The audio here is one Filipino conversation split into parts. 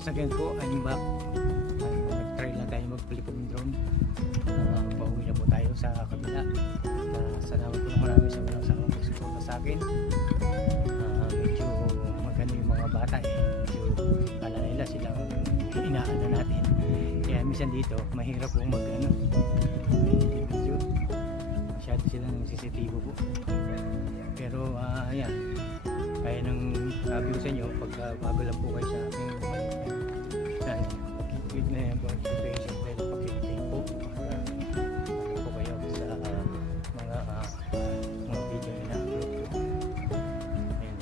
Once again po, I'm back. Nag-try lang tayo magpalipad ng drone. Pauwi na po tayo sa kabila. Salamat po ng marami sa walang sakang pagsuporta sa akin. Medyo magano yung mga bata medyo kala nila silang inaano natin. Kaya minsan dito mahirap po magano video. Masyado silang sensitibo po. Pero ayan, kaya nang sabi ko sa inyo, pag bago lang po kayo sa aking maliit na channel, pag-click na yan po ang notification bell, pag-click po para po kayo sa mga video na na-upload ko. Ayan.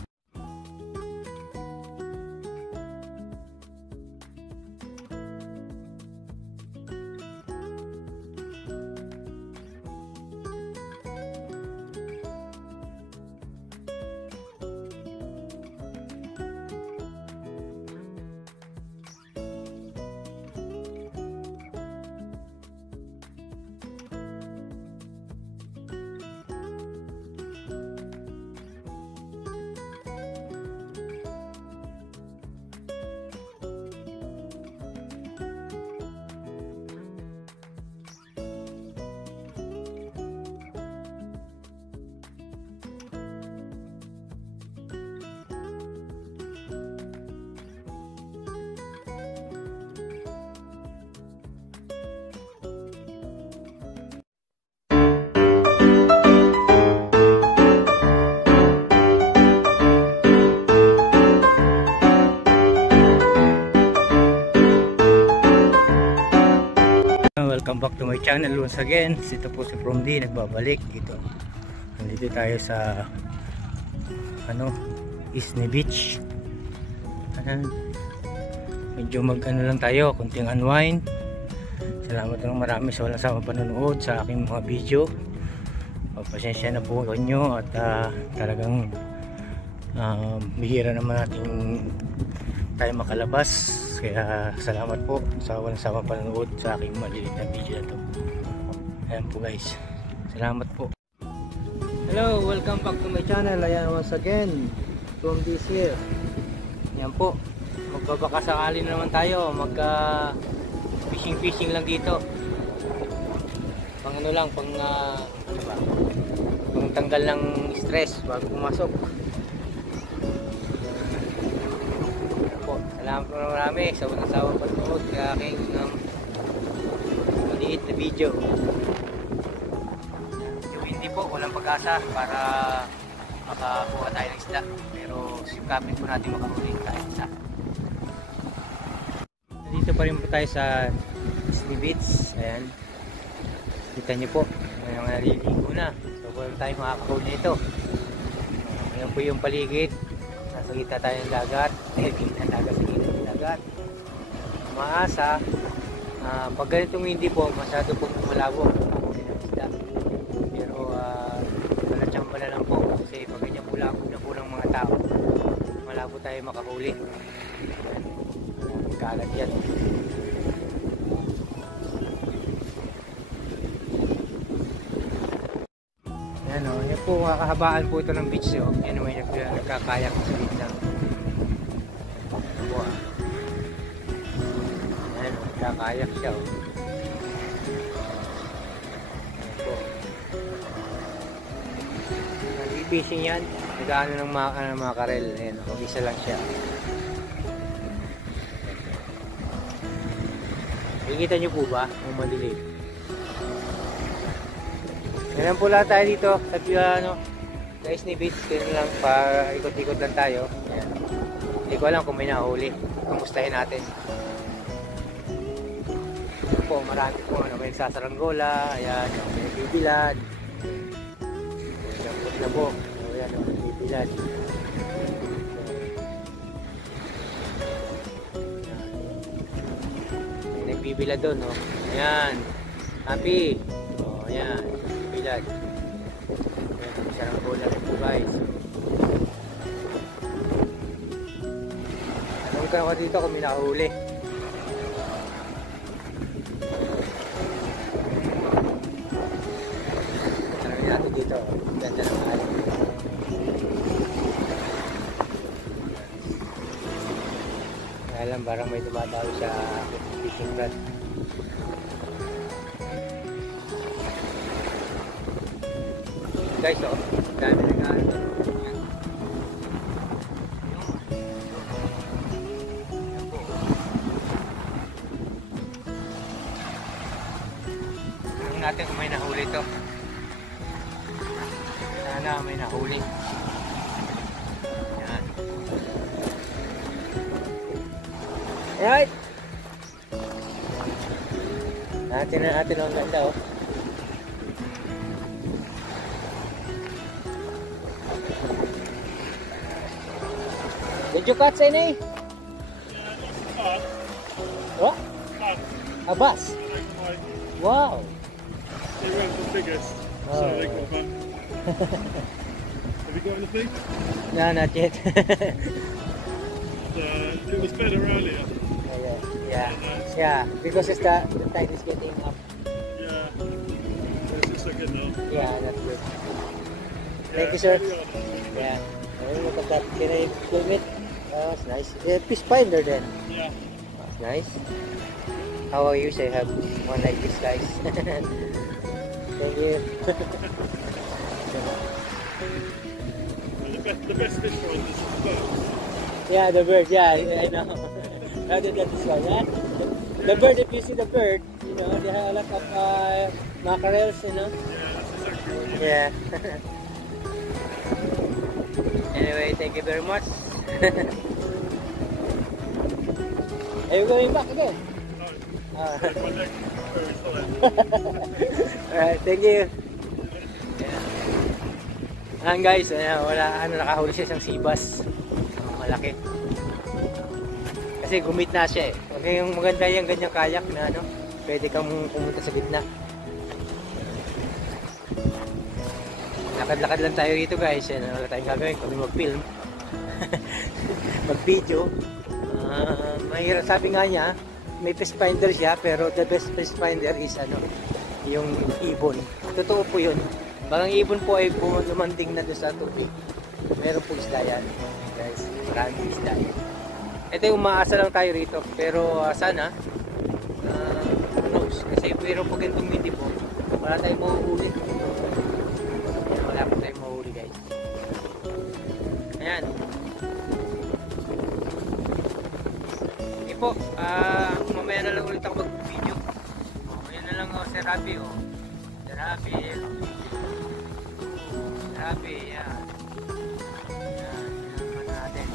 Welcome back to my channel once again. Ito po si From D, nagbabalik dito. Nandito tayo sa Isni Beach. Medyo mag-ano lang tayo, kunting unwind. Salamat ng marami sa walang sama panonood sa aking mga video. Pasensya na po inyo at talagang bihira naman natin tayo makalabas. Kaya salamat po sa walang sama panonood sa aking maliit na video na to. Ayan po guys, salamat po. Hello, welcome back to my channel. Ayan once again, From this year. Ayan po, magbabaka sakali na naman tayo, mag fishing lang dito. Pang ano lang, diba? Pang tanggal ng stress bago pumasok. Salamat po na marami sa walang sawang panonood sa aking maliit na video. Yung hindi po, walang pag-asa para makakuha tayo ng isda. Pero sikapin po natin makahuli tayo ng isda. Dito pa rin po tayo sa Isni Beach. Ayan. Kita nyo po, may mga naliligo na. So kung tayo makakahuli ito. Ayan po yung paligid. Nasa gitna tayo ng dagat. Dagat. Maasa, pag ganitong hindi po, masyado pong malabo makakuli ng isda. Pero malachamba na lang po kasi pag ganyan malabo na po ng mga tao, malabo tayo makahuli. Kalat yan. Yan o, yan po, kakahabaan po ito ng beach. Yan may nagkakayak sa gitna. Kakayak siya nag-fishing yan, nag-ano ng mga karel. Ayan, isa lang siya. Nakikita nyo po ba kung madilim? Ganyan po lahat tayo dito sa Isni Beach. Ganyan lang, pa ikot-ikot lang tayo. Ayan. Hindi ko alam kung may nahuli. Kamustahin natin po, marami po may nagsasaranggola. Ayan, may nagbibilad. Dampot na po. Ayan, may nagbibilad. May nagbibilad doon, no? Ayan, happy. Ayan, nagbibilad. Ayan, may saranggola rin po guys. Anong ka dito kung may nakahuli? Dito, ganda ng alon. Kaya lang parang may dumadawi sa fishing rod. Guys, oh, dami nag-ano. Tingnan natin kung may nahuli to. Sana may nahuli. Yan. Right. Natin na natin ang ganda, oh. Did you catch any? What? A bass? Wow. They went for biggest, so they got back. Have you got anything? No, not yet. It was better earlier. Yeah, because the tide is getting up. Yeah, this is so good now. Yeah, that's good. Yeah, Thank you, sir. yeah. Yeah. Oh, look at that. Can I film it? Oh, it's nice. Fish finder then. Yeah. That's nice. How are you? I have one like this, guys. Thank you. The best fish for us is the bird. Yeah, the bird. Yeah, I know. Rather than this one, yeah? The bird, if you see the bird, you know, they have a lot of mackerels, you know? Yeah, that's exactly what you Yeah. Anyway, thank you very much. Are you going back again? No, my neck is very solid. Alright, thank you. Ayan guys, wala, nakahuli siya isang sibas. Malaki. Kasi gumit na siya eh. Okay, yung maganda yung ganyang kayak na ano, pwede kang pumunta sa gitna. Lakad-lakad lang tayo rito guys. Yan, wala tayong gagawin kung mag-film. Mag-video. Mahirap, sabi nga niya, may fish finder siya, pero the best fish finder is ano, yung ibon. Totoo po yun. Bagang ibon po ay lumanding na doon sa tubig. Meron po isda yan. Guys, maraming isda yan. Ito yung umaasa lang tayo rito. Pero sana, who knows? Kasi pero pag ganitong hindi po, wala tayong mahuhuli. Wala po tayong mahuhuli guys. Ayan. Sige po, mamaya na lang ulit ako mag-video. Ayan na lang Sir Rabi. Sir Rabi. Rabi, yan. Yan, naman natin.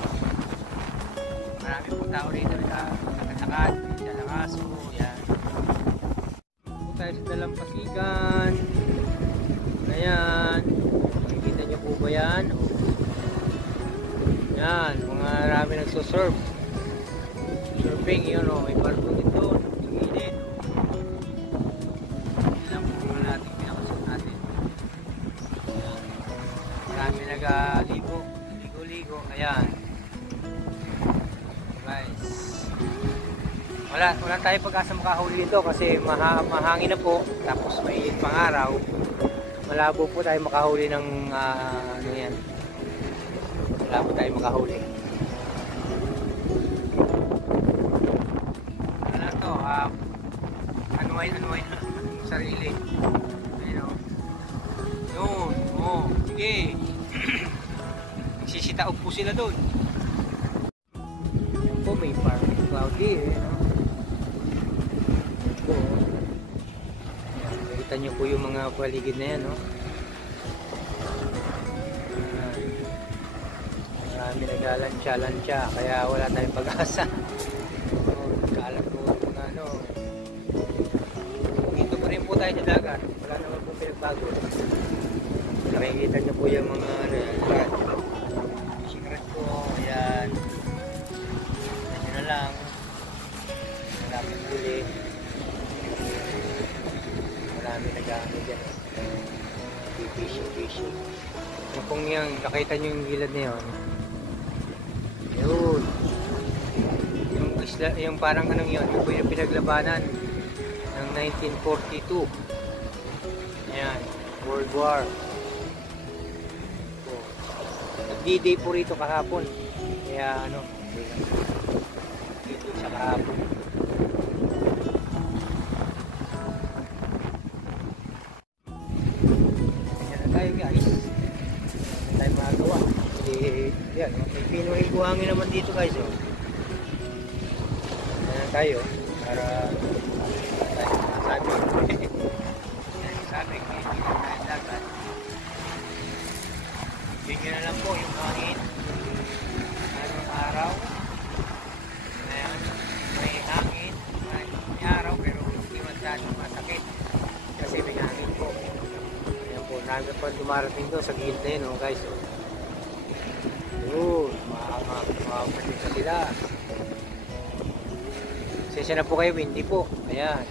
Marami pong tao rito nakasakad, dalakaso, yan. Po tayo sa dalampasigan. Ayan. Nakikita nyo po ba yan? Yan, mga marami nagsusurf. Surfing, yun o, may barko dito. Tinginin. Yan lang po mga natin, pinakasok natin. Marami nag-ligo, ligo-ligo, ayan guys. Wala tayo pag-asa makahuli dito kasi mahangin na po, tapos may pang-araw. Malabo po tayo makahuli ng ano yan, malabo tayo makahuli. Ano to, unwind sarili. Ayun o, yun, sige. Nagsisitaog po sila doon. Yan po, may parking cloudy eh. Ito, nakita nyo po yung mga paligid na yan, no? Marami nagalansya-lansya, kaya wala tayong pag-asa. Nagkalat po mga ano. Dito pa rin po tayo sa dagat. Wala naman po pinagbago. Nakikita nyo po yung mga ano yan, fishing rod ko, ayan. Ayan na lang. Malapit huli. Marami nag-ano dyan. Fishing. Yung pong yung, nakita nyo yung gilad na yun. Yun. Yung isla, yung parang anong yun, yung po yung pinaglabanan ng 1942. Ayan, World War. Nag-D-Day po rito kahapon. Kaya ano, dito tayo para tayo masabi. Sabi ko, hindi na tayo dagat. Yun nyo na lang po yung hangin. Anong araw. Ayan, may hangin. May araw pero hindi masyadong masakit. Kasi may hangin po. Ayan po, namin pa dumarating doon sa gilid na yun, oh, guys. Yun, makakapalit na sila. Sensya na po kayo, hindi po. Ayan.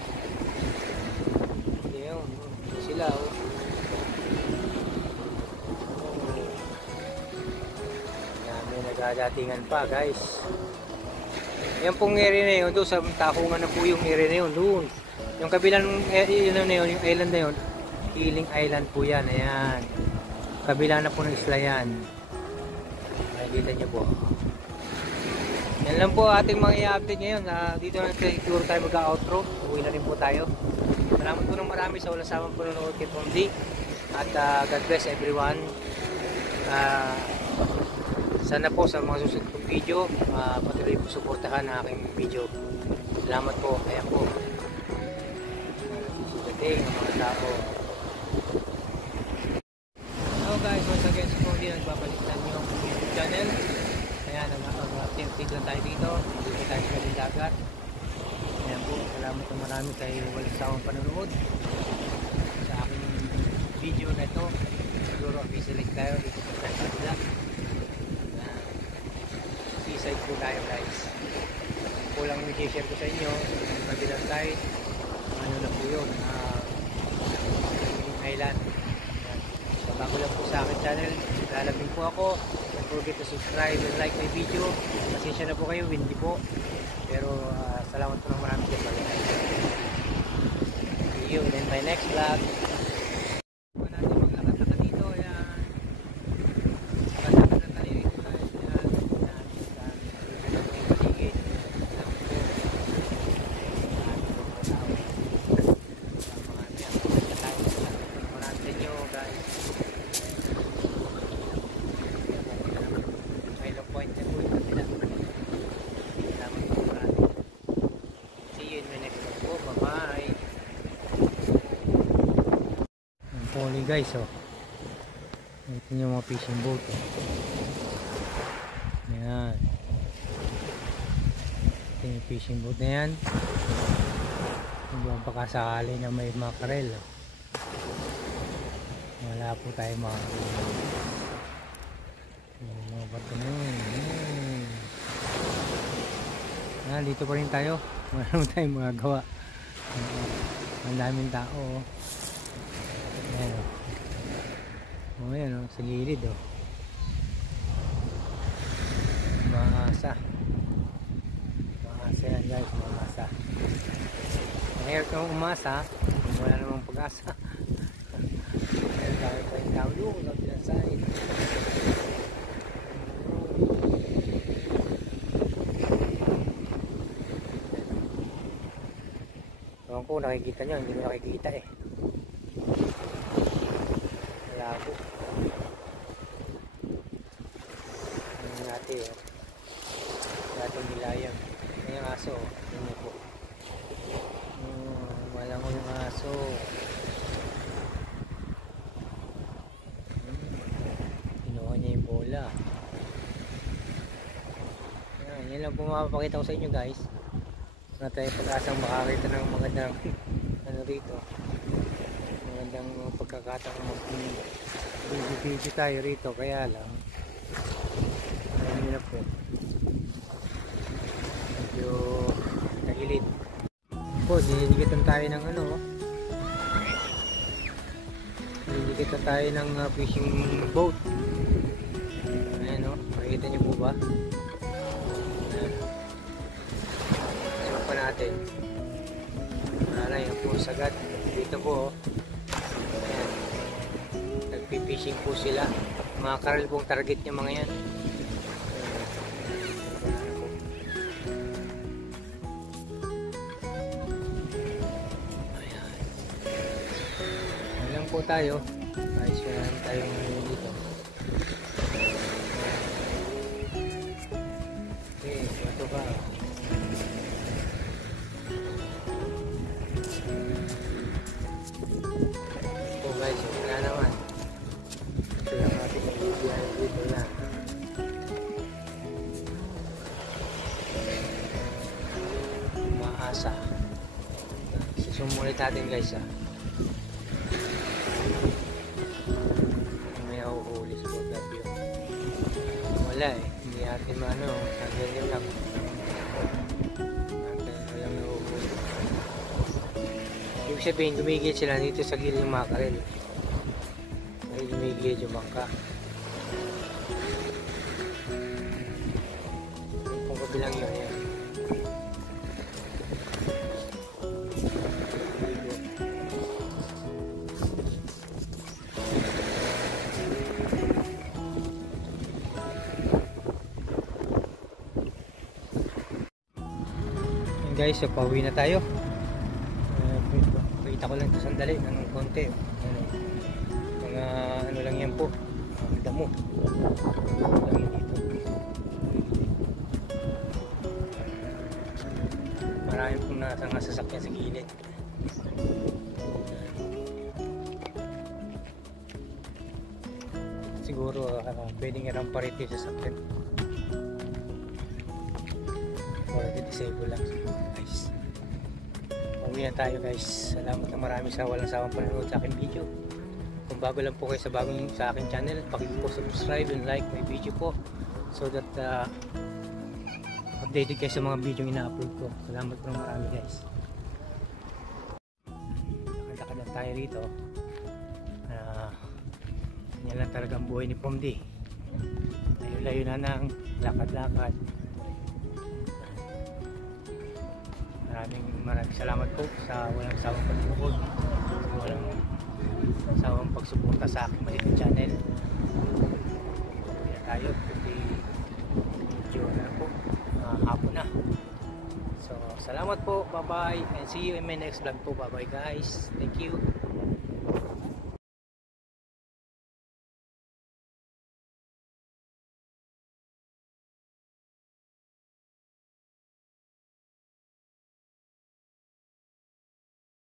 Ayan, sila, oh. Ayan, may nagadatingan pa, guys. Ayan pong area na yun, doon sa takungan na po yung area na yun, doon. Yung kabilang area na yun, yung island na yun, Healing Island po yan, ayan. Kabila na po ng isla yan. Nakikita nyo po. Yan lang po ating mga i-update ngayon. Dito na siguro tayo mag-outro. Uwi na rin po tayo. Salamat po ng marami sa walang samang panonood kay Pomdi. At God bless everyone. Sana po sa mga susunod kong video, patuloy po suportahan ang aking video. Salamat po. Ayan po. Sisigating ang mga tao. Hello guys, once again si Pomdi nagbabalikan nyo ang YouTube channel. Ayan, update lang tayo dito. Dito tayo sa dagat. Ayan po, salamat na marami kay walang sawang panonood sa aking video na ito. Siguro visualize tayo dito sa kabila. Seaside po tayo guys. Po lang yung i-share ko sa inyo sa kabilang side. Ano na po yun, Island. So bago lang po sa akin channel, lalabing po ako. Don't forget to subscribe and like my video. Pasensya na po kayo, hindi po. Pero salamat po ng marami sa pag-like. See you in my next vlog. Natin maglakad-lakad dito. Ayan. Maglakad na tayo dito guys. Ayan. Paligid. Salamat po. Marami sa inyo guys. Point na po yung kabila. Salamat po marami. See you in my next vlog po. Bye-bye. Ang poli guys, oh. Ito yung mga fishing boat, oh. Ayan. Ito yung fishing boat na yan. Baka sakali na may makarel, oh. Wala po tayo makarel. Mga bato na yun. Dito pa rin tayo. Wala tayong magagawa. Ang daming tao, oh. Ayan, oh. Oh, ayan, oh. Sa gilid, oh. Mga asa. Mga asa yan guys. Mga asa. Mahirap kang umasa. Wala namang pag-asa. Ayan, dami pa yung tao doon. Kabilang side. Ewan ko, nakikita nyo, hindi mo nakikita eh. Malabo. Ano natin eh. Dating nilayang. May yung aso, tingnan po. Walang ko yung aso. Kinuha niya yung bola. Yan lang po mapapakita ko sa inyo guys. Na tayo pag-asang makakita ng magandang ano rito, magandang pagkakataon mag-video tayo rito, kaya lang alam nyo na po medyo tagilid po. Dinidikitan tayo ng ano, dinidikitan tayo ng fishing boat. Ayan, o, makikita nyo po ba? Natin wala yung po sagad dito po, oh. Ayan. Nagpipishing po sila, mga karal pong target yung mga yan. Ayan. Ayan po tayo, ayos ko na tayo dito. Okay, ito ba kalahasa. Susumulit natin guys may nahuhuli sa bagabyo. Wala hindi natin tanggalin lang natin walang nahuhuli. Ibig sabihin gumigil sila dito sa gilid ng makarel, may gumigil yung bangka. Kung kabilang yun yan. Guys, so pauwi na tayo. Kita ko lang ito sandali ng konti. Mga ano lang yan po, damo lang yan dito. Marami pong nasa nga sasakyan sa gilid. Siguro pwedeng irampa rito yung sasakyan or disable lang guys. Pauwi na tayo guys. Salamat na marami sa walang sawang panonood sa aking video. Kung bago lang po kayo sa aking channel, subscribe and like my video po so that updated kayo sa mga video ina-upload ko. Salamat po marami guys. Lakad-lakad lang tayo rito. Yan lang talaga ang buhay ni Pomdi. Layo-layo na ng lakad-lakad. Maraming salamat po sa walang sawang panonood, sa walang sawang pagsuporta sa aking maliit channel. Kaya tayo, kundi video na po, hapon na. So salamat po, bye bye, and see you in my next vlog po. Bye bye guys, thank you.